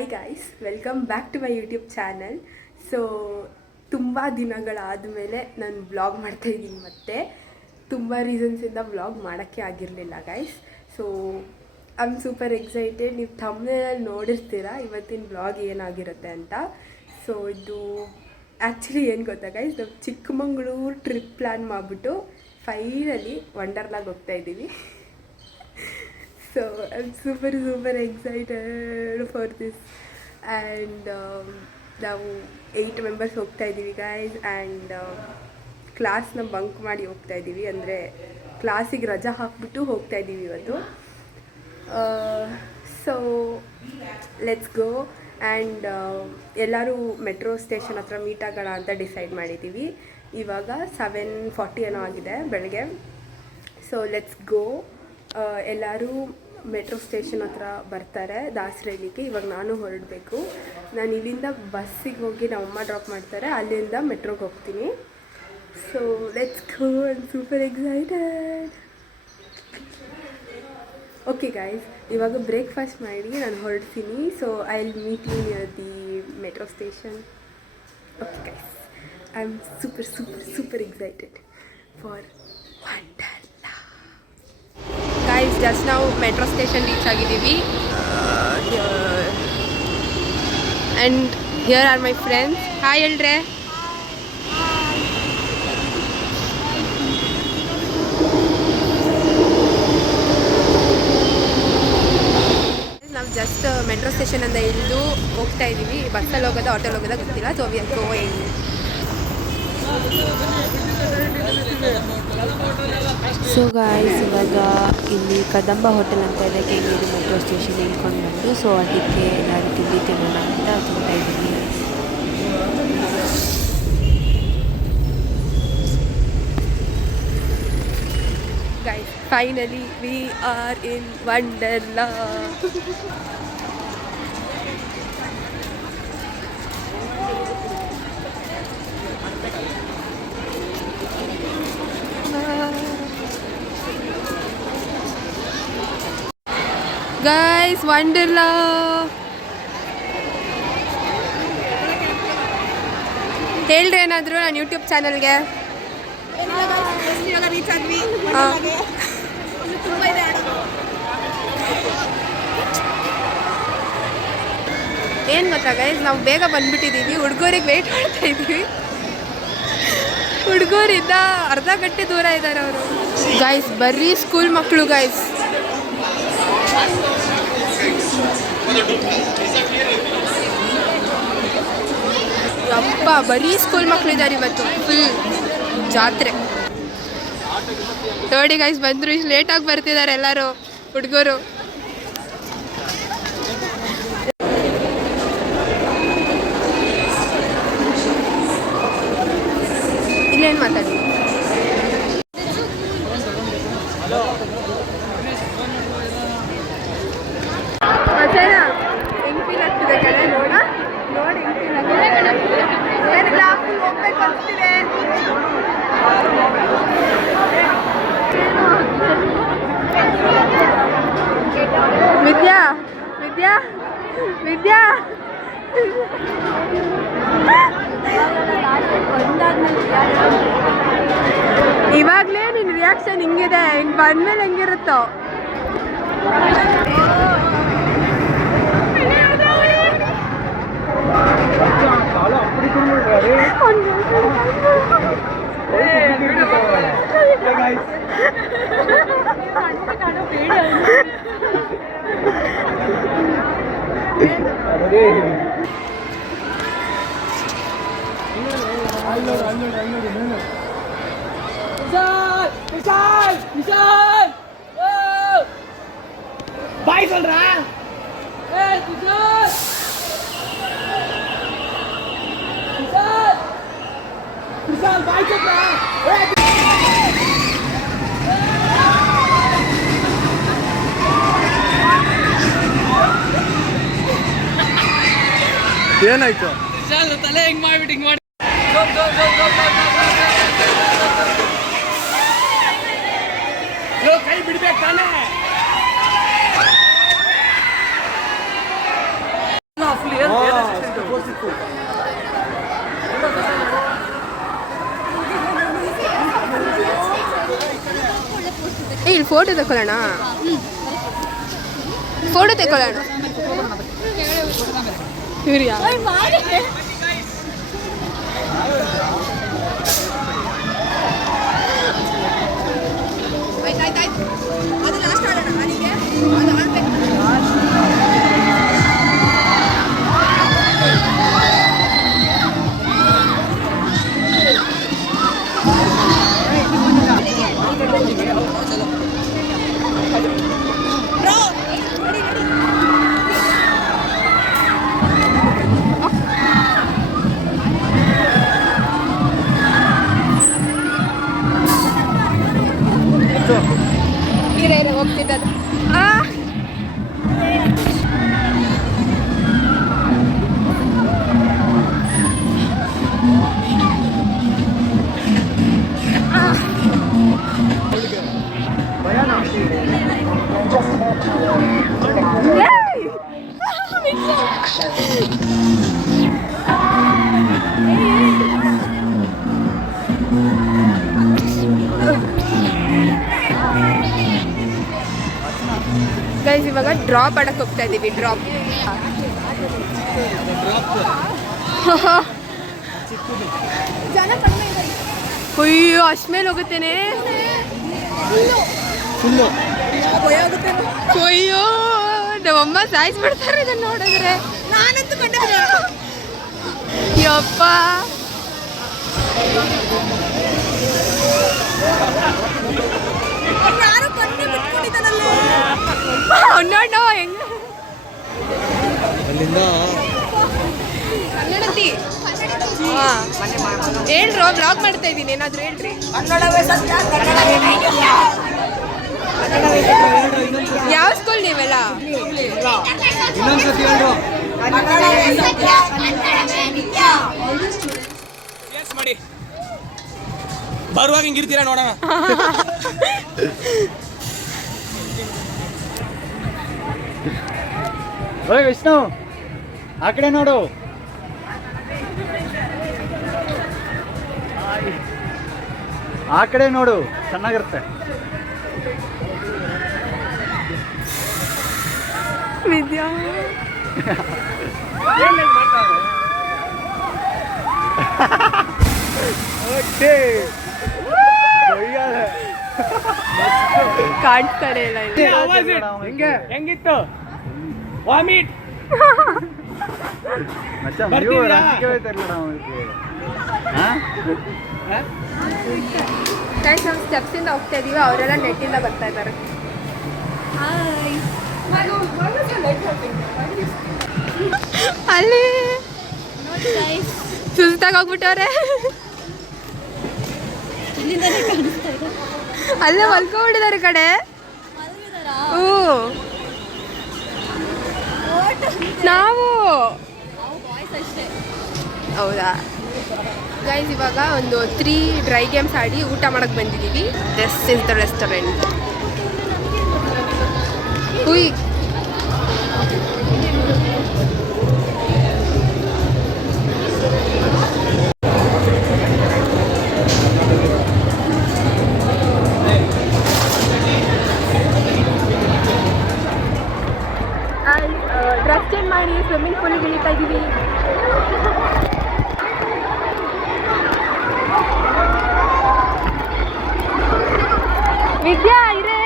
Hi guys, welcome back to my YouTube channel. So ತುಂಬ ದಿನಗಳಾದ ಮೇಲೆ ನಾನು ವ್ಲಾಗ್ ಮಾಡ್ತಾಯಿದ್ದೀನಿ. ಮತ್ತು ತುಂಬ ರೀಸನ್ಸಿಂದ ವ್ಲಾಗ್ ಮಾಡೋಕ್ಕೆ ಆಗಿರಲಿಲ್ಲ guys. So I am super excited. ನೀವು ಥಂಬ್ನೇಲಲ್ಲಿ ನೋಡಿರ್ತೀರ ಇವತ್ತಿನ ವ್ಲಾಗ್ ಏನಾಗಿರುತ್ತೆ ಅಂತ. ಸೊ ಇದು ಆ್ಯಕ್ಚುಲಿ ಏನು ಗೊತ್ತಾ ಗೈಸ್, ನಾವು ಚಿಕ್ಕಮಂಗ್ಳೂರು ಟ್ರಿಪ್ ಪ್ಲ್ಯಾನ್ ಮಾಡಿಬಿಟ್ಟು ಫೈನಲಿ ವಂಡರ್ಲಾಗೆ ಹೋಗ್ತಾಯಿದ್ದೀವಿ. So I'm super excited for this, and ನಾವು 8 ಮೆಂಬರ್ಸ್ ಹೋಗ್ತಾ ಇದ್ದೀವಿ ಗೈಸ್. ಆ್ಯಂಡ್ ಕ್ಲಾಸ್ನ ಬಂಕ್ ಮಾಡಿ ಹೋಗ್ತಾ ಇದ್ದೀವಿ, ಅಂದರೆ ಕ್ಲಾಸಿಗೆ ರಜಾ ಹಾಕ್ಬಿಟ್ಟು ಹೋಗ್ತಾ ಇದ್ದೀವಿ ಇವತ್ತು. So let's go. ಆ್ಯಂಡ್ ಎಲ್ಲರೂ ಮೆಟ್ರೋ ಸ್ಟೇಷನ್ ಹತ್ರ ಮೀಟ್ ಆಗೋಣ ಅಂತ ಡಿಸೈಡ್ ಮಾಡಿದ್ದೀವಿ. ಇವಾಗ 7:40 ಏನೋ ಆಗಿದೆ ಬೆಳಗ್ಗೆ. ಸೊ ಲೆಟ್ಸ್ ಗೋ. ಎಲ್ಲರೂ ಮೆಟ್ರೋ ಸ್ಟೇಷನ್ ಹತ್ರ ಬರ್ತಾರೆ ದಾಸರಳ್ಳಿಗೆ. ಇವಾಗ ನಾನು ಹೊರಡಬೇಕು. ನಾನು ಇಲ್ಲಿಂದ ಬಸ್ಸಿಗೆ ಹೋಗಿ ನಮ್ಮಮ್ಮ ಡ್ರಾಪ್ ಮಾಡ್ತಾರೆ, ಅಲ್ಲಿಂದ ಮೆಟ್ರೋಗೆ ಹೋಗ್ತೀನಿ. So let's go. I am super excited. Okay guys, ಇವಾಗ ಬ್ರೇಕ್ಫಾಸ್ಟ್ ಮಾಡಿ ನಾನು ಹೊರಡ್ತೀನಿ. So I will meet you near the metro station. Okay guys, I am super excited for Wonderla. Guys, just ನಾವು ಮೆಟ್ರೋ ಸ್ಟೇಷನ್ ರೀಚ್ ಆಗಿದ್ದೀವಿ. And here are my friends. Hi ಹೇಳ್ರೆ. ನಾವು just metro ಸ್ಟೇಷನಿಂದ ಇಳಿದು ಹೋಗ್ತಾ ಇದ್ದೀವಿ. ಬಸ್ಸಲ್ಲಿ ಹೋಗೋದಾ ಆಟೋಲ್ಲಿ ಹೋಗೋದಾ ಗೊತ್ತಿಲ್ಲ. So we are going. So guys, ಇವಾಗ ಇಲ್ಲಿ ಕದಂಬ ಹೋಟೆಲ್ ಅಂತ ಇದೆ ಕೆಂಗೇರಿ ಮೆಟ್ರೋ ಸ್ಟೇಷನ್ ಇಳ್ಕೊಂಡು ಬಂದು. ಸೊ ಅದಕ್ಕೆ ನಾನು ತಿಂಡಿ ತಿನ್ನೋಣ ಅಂತ ತಿಂತಾ ಇದ್ದೀನಿ. Guys, finally we are in Wonderla. Guys, Wonderla. ಹೇಳ್ರಿ ಏನಾದರೂ ನಾನು ಯೂಟ್ಯೂಬ್ ಚಾನಲ್ಗೆ. ಏನು ಗೊತ್ತಾ ಗೈಸ್, ನಾವು ಬೇಗ ಬಂದ್ಬಿಟ್ಟಿದ್ದೀವಿ. ಹುಡುಗರಿಗೆ ವೆಯ್ಟ್ ಮಾಡ್ತಾ ಇದ್ದೀವಿ. ಹುಡುಗರಿಂದ ಅರ್ಧ ಗಂಟೆ ದೂರ ಇದ್ದಾರೆ ಅವರು. ಗೈಸ್, ಬರೀ ಸ್ಕೂಲ್ ಮಕ್ಕಳು ಗೈಸ್. ಅಪ್ಪ, ಬರೀ ಸ್ಕೂಲ್ ಮಕ್ಕಳು ಇದ್ದಾರೆ ಇವತ್ತು. ಫುಲ್ ಜಾತ್ರೆ ನೋಡಿ ಗೈಸ್. ಬಂದರು, ಇಷ್ಟು ಲೇಟಾಗಿ ಬರ್ತಿದ್ದಾರೆ ಎಲ್ಲರೂ ಹುಡುಗರು. ಇಲ್ಲೇನು ಮಾತಾಡಿ. ಹೆಂಗ್ ಫೀಲ್ ಆಗ್ತಿದೆ ಕಡೆ ನೋಡ ನೋಡಿ. ಹೋಗ್ಬೇಕು ಅನ್ಸ್ತಿದೆ. ವಿದ್ಯಾ ವಿದ್ಯಾ ವಿದ್ಯಾ ಇವಾಗಲೇ ನಿನ್ನ ರಿಯಾಕ್ಷನ್ ಹಿಂಗಿದೆ, ಹಿಂಗೆ ಬಂದ್ಮೇಲೆ ಹೆಂಗಿರುತ್ತೋ. பாய் சொல்றா. ஏய் துஷார், துஷார் பாய் சொல்றா. ಏನಾಯ್ತು? ತುಷಾರ್ ತಲೆ ಹೆಂಗ್ ಮಾಡ್ಬಿಟ್ಟು ಹಿಂಗ್ ಮಾಡಿ. ಕೈ ಬಿಡ್ಬೇಕು ತಾನೇ. ಇಲ್ಲಿ ಫೋಟೋ ತಗೊಳ್ಳೋಣ, ಫೋಟೋ ತಗೊಳ್ಳೋಣ. ಇವ್ರು ಯಾವ ಹೋಗ್ತಿದ್ದದು. ಗೈಸ್ ಇವಾಗ ಡ್ರಾಪ್ ಆಡಕ್ಕೆ ಹೋಗ್ತಾ ಇದ್ದೀವಿ. ಡ್ರಾಪ್ ಅಯ್ಯೋ ಅಷ್ಟ ಮೇಲೆ ಹೋಗುತ್ತೇನೆ. ಅಯ್ಯೋ ನಮ್ಮಮ್ಮ ಸಾಯಿಸ್ಬಿಡ್ತಾರೆ ಇದನ್ನು ನೋಡಿದ್ರೆ. ಯಪ್ಪ ನೋಡ ಹೆಂಗ ಕನ್ನಡತಿ. ಹೇಳ್ರೋ ಬ್ಲಾಗ್ ಮಾಡ್ತಾ ಇದ್ದೀನಿ, ಏನಾದ್ರು ಹೇಳ್ರಿ. ಯಾವ ಸ್ಕೂಲ್ ನೀವೆಲ್ಲ? ಮಾಡಿ ಬರುವಾಗ ಹಿಂಗಿರ್ತೀರಾ ನೋಡೋಣ. ಓಯ್ ವಿಷ್ಣು, ಆ ಕಡೆ ನೋಡು. ಆ ಕಡೆ ನೋಡು, ಚೆನ್ನಾಗಿರುತ್ತೆ. ವಿದ್ಯಾ ಕಾಡ್ತಾರೆ ಇಲ್ಲ. ಹೆಂಗಿತ್ತು ವಾಮಿಟ್? ನಾವು ಸ್ಟೆಪ್ಸಿಂದ ಹೋಗ್ತಾ ಇದೀವಿ, ಅವರೆಲ್ಲ ನೆಟ್ಟಿಂದ ಬರ್ತಾ ಇದ್ದಾರೆ. ಅಲ್ಲಿ ಸುಸ್ತಾಗ ಹೋಗ್ಬಿಟ್ಟವ್ರೆ. ಅಲ್ಲೇ ಮಲ್ಕೊಂಡ್ಬಿಟ್ಟಿದ್ದಾರೆ ಕಡೆ. ನಾವು ಹೌದಾ ಗೈಸ್, ಇವಾಗ ಒಂದು 3 ಡ್ರೈ ಗೇಮ್ಸ್ ಆಡಿ ಊಟ ಮಾಡಕ್ಕೆ ಬಂದಿದ್ದೀವಿ. This is the restaurant. ಹುಯ್ ಡ್ರೆಸ್ ಚೇಂಜ್ ಮಾಡಿ ಸ್ವಿಮ್ಮಿಂಗ್ ಪೂಲಿಗೆ ಇಳಿತಾ ಇದ್ದೀವಿ. ವಿದ್ಯಾ ಇರೇ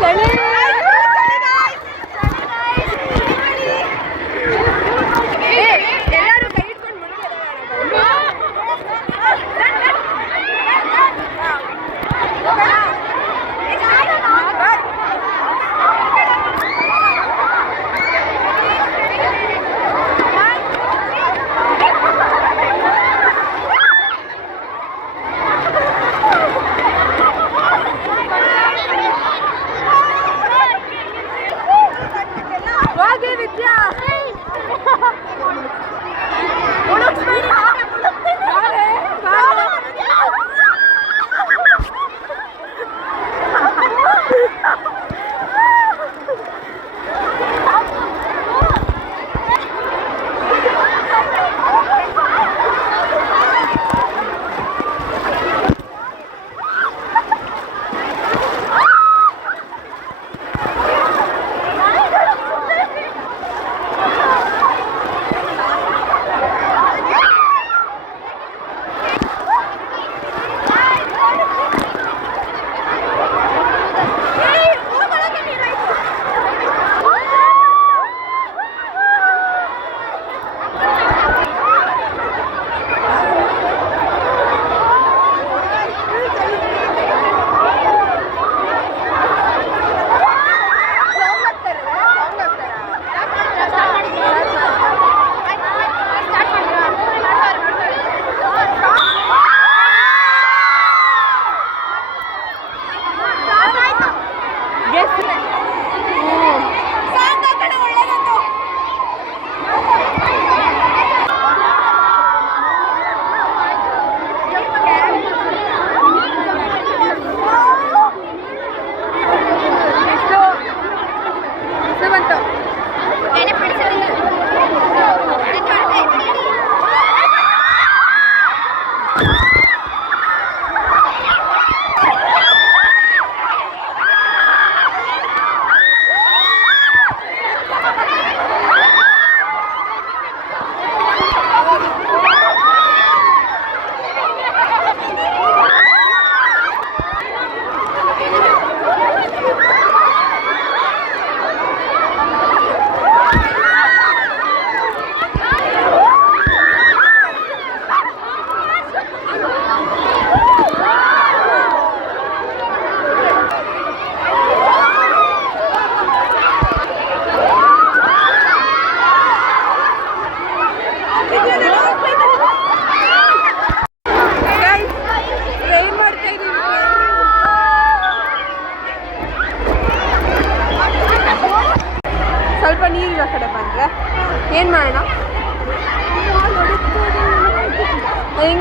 ಚಳಿ. ಎಲ್ಲರೂ ಕೈ ಇಟ್ಕೊಂಡು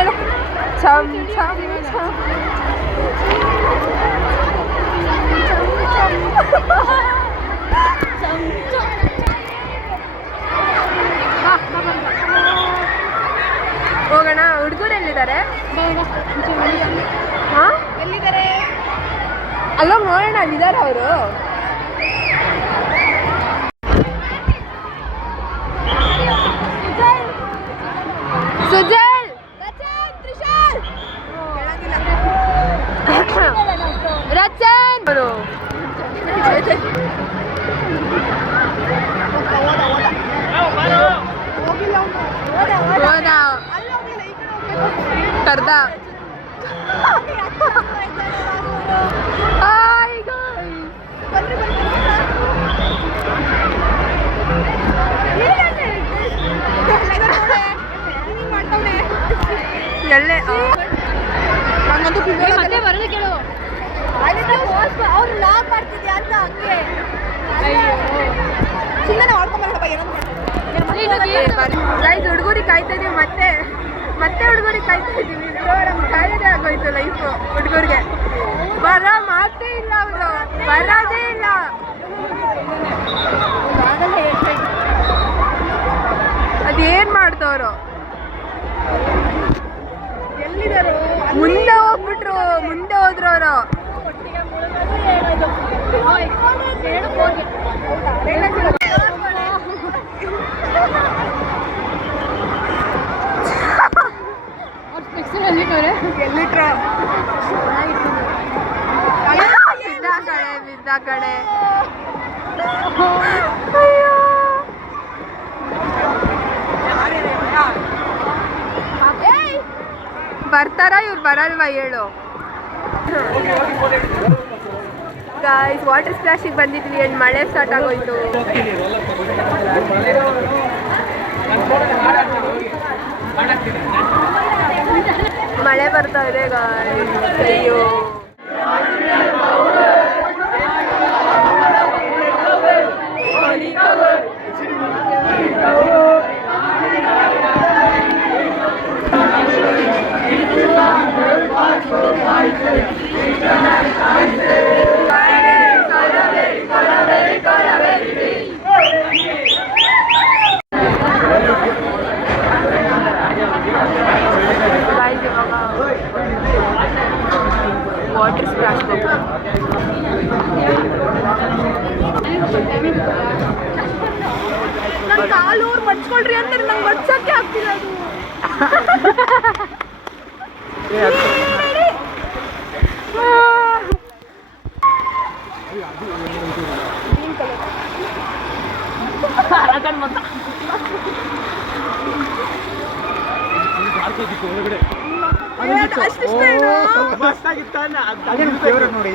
ಹೇಳು ಚಮ್ ಚಮ್ ಚಮ್ ಹೋಗೋಣ. ಹುಡುಗರು ಎಲ್ಲಿದ್ದಾರೆ? ಹಾಂ ಎಲ್ಲಿದ್ದಾರೆ? ಅಲ್ಲೋಗಿ ನೋಡೋಣ, ಅಲ್ಲಿದ್ದಾರೆ ಅವರು. ಸುಜಲ್ ರಚನ್ ಕರ್ದ ಎಲ್ಲೇ ಮತ್ತೆ ಬರೋದು ಕೇಳು. ಅವ್ರು ಲಾಗ್ ಮಾಡ್ತಿದ್ಯಾ ಅಂತ ಹಂಗೆ ಗೈಸ್ ಹುಡುಗರಿಗೆ ಕಾಯ್ತಾ ಇದೀವಿ. ಮತ್ತೆ ಹುಡುಗರಿಗೆ ಕಾಯ್ತಾ ಇದೀವಿ. ಕಾಯ್ದೆ ಆಗೋಯ್ತು ಲೈಫು ಹುಡುಗರಿಗೆ. ಬರೋ ಮಾತೇ ಇಲ್ಲ, ಅವರು ಬರೋದೇ ಇಲ್ಲ. ಅದೇನ್ ಮಾಡ್ತವ್ರು? ಎಲ್ಲಿದ್ದಾರೆ? ಮುಂದೆ ಹೋಗ್ಬಿಟ್ರು, ಮುಂದೆ ಹೋದ್ರು ಅವರು. ಬಿದ್ದ ಕಡೆ ಬರ್ತಾರ ಇವ್ರು ಬರಲ್ವಾ ಹೇಳು. ಗಾಯ್ಸ್ ವಾಟರ್ ಸ್ಪ್ಲಾಶಿಗೆ ಬಂದಿದ್ವಿ. ಏನು ಮಳೆ ಸ್ಟಾರ್ಟ್ ಆಗೋಯ್ತು. ಮಳೆ ಬರ್ತಾ ಇದೆ ಗಾಯ್ಸ್. ಅಯ್ಯೋ ವಾಟರ್ ಸ್ಪ್ಲಾಶ್ ನನ್ನ ಕಾಲು ಅವ್ರು ಮಡ್ಚ್ಕೊಳ್ರಿ ಅಂದ್ರೆ ನಂಗೆ ಮಡ್ಸಕ್ಕೆ ಆಗ್ತಿಲ್ಲ ಅದು. ನೋಡಿ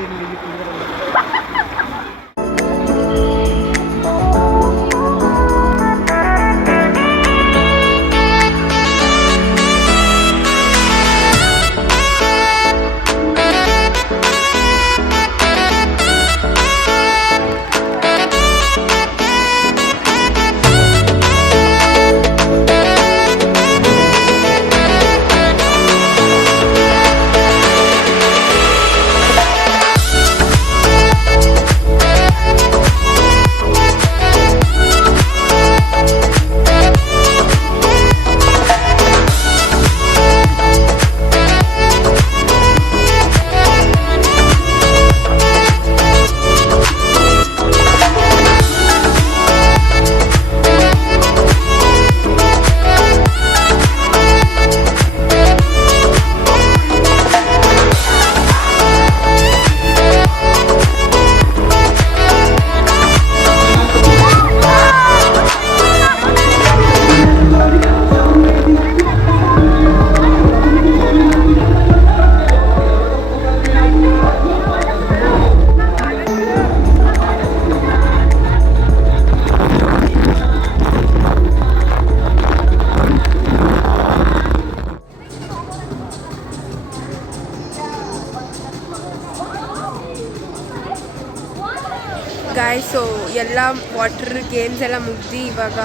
ಗಾಯ್ಸ್. ಸೊ ಎಲ್ಲ ವಾಟರ್ ಗೇಮ್ಸ್ ಎಲ್ಲ ಮುಗೀತು. ಇವಾಗ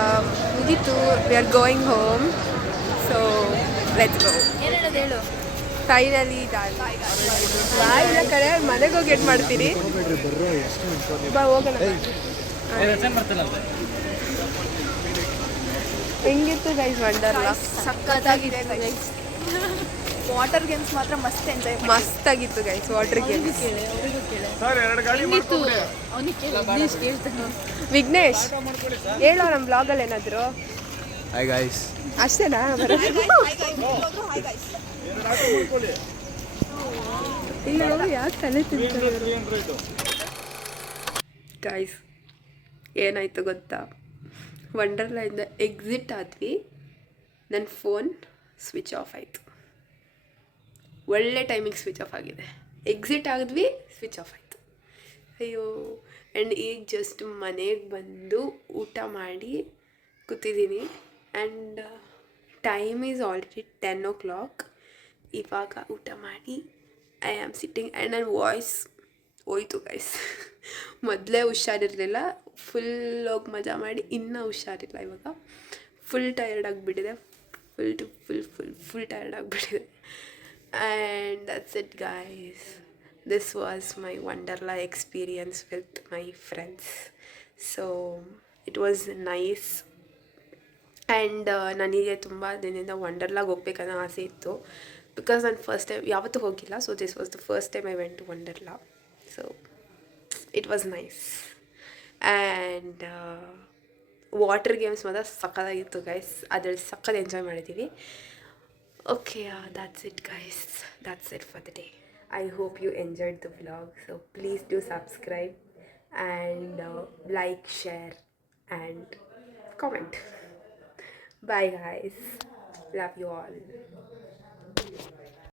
ಮುಗೀತು. We are going home. So let's go. Finally ಇಲ್ಲ ಕಡೆ ಮನೆಗೆ ಹೋಗಿ ಏನ್ ಮಾಡ್ತೀರಿ ಬಾ ಹೋಗೋಣ ಹೆಂಗಿತ್ತು ಗೈಸ್ ವಂಡರ್ಲಾ ಸಖತ್ತಾಗಿದೆ ಗೈಸ್ ವಾಟರ್ ಗೇಮ್ಸ್ ಮಾತ್ರ ಮಸ್ತ್ ಎಂಜಾಯ್ ಮಸ್ತ್ ಆಗಿತ್ತು ಗೈಸ್ ವಾಟರ್ ಗೇಮ್ಸ್ ವಿಘ್ನೇಶ್ ಹೇಳೋ ನಮ್ಮ ಬ್ಲಾಗಲ್ಲಿ ಏನಾದ್ರು ಹಾಯ್ ಗಾಯ್ಸ್ ಅಷ್ಟೇನಾ ಇಲ್ಲ ಯಾಕೆ ತಲೆ ತಿಂತಾರೆ ಗೈಸ್ ಏನಾಯ್ತು ಗೊತ್ತಾ ವಂಡರ್ಲಾಯಿಂದ ಎಕ್ಸಿಟ್ ಆದ್ವಿ ನನ್ನ ಫೋನ್ ಸ್ವಿಚ್ ಆಫ್ ಆಯಿತು ಒಳ್ಳೆ ಟೈಮಿಗೆ ಸ್ವಿಚ್ ಆಫ್ ಆಗಿದೆ ಎಕ್ಸಿಟ್ ಆಗಿದ್ವಿ ಸ್ವಿಚ್ ಆಫ್ ಆಯಿತು ಅಯ್ಯೋ ಆ್ಯಂಡ್ ಈಗ ಜಸ್ಟ್ ಮನೆಗೆ ಬಂದು ಊಟ ಮಾಡಿ ಕೂತಿದ್ದೀನಿ and time is already 10 o'clock ಇವಾಗ ಊಟ ಮಾಡಿ ಐ ಆಮ್ ಸಿಟ್ಟಿಂಗ್ ಆ್ಯಂಡ್ ನನ್ನ ವಾಯ್ಸ್ ಹೋಯ್ತು ಗೈಸ್ ಮೊದಲೇ ಹುಷಾರಿರಲಿಲ್ಲ ಫುಲ್ ಹೋಗಿ ಮಜಾ ಮಾಡಿ ಇನ್ನೂ ಹುಷಾರಿಲ್ಲ ಇವಾಗ ಫುಲ್ ಟಯರ್ಡ್ ಆಗಿಬಿಟ್ಟಿದೆ ಫುಲ್ ಟಯರ್ಡ್ ಆಗಿಬಿಟ್ಟಿದೆ and that's it guys this was my Wonderla experience with my friends so it was nice and ನನಗೆ ತುಂಬ ದಿನದಿಂದ ವಂಡರ್ಲಾಗೆ ಹೋಗ್ಬೇಕನ್ನೋ ಆಸೆ ಇತ್ತು ಬಿಕಾಸ್ ನಾನು ಫಸ್ಟ್ ಟೈಮ್ ಯಾವತ್ತೂ ಹೋಗಿಲ್ಲ so this was the first time I went to Wonderla so it was nice and water games ಮಾತ್ರ ಸಕ್ಕತ್ತಾಗಿತ್ತು ಗೈಸ್ ಅದ್ರಲ್ಲಿ ಸಕ್ಕತ್ ಎಂಜಾಯ್ ಮಾಡಿದ್ದೀವಿ okay that's it guys, that's it for the day. I hope you enjoyed the vlog, so please do subscribe and like, share and comment. Bye guys, love you all.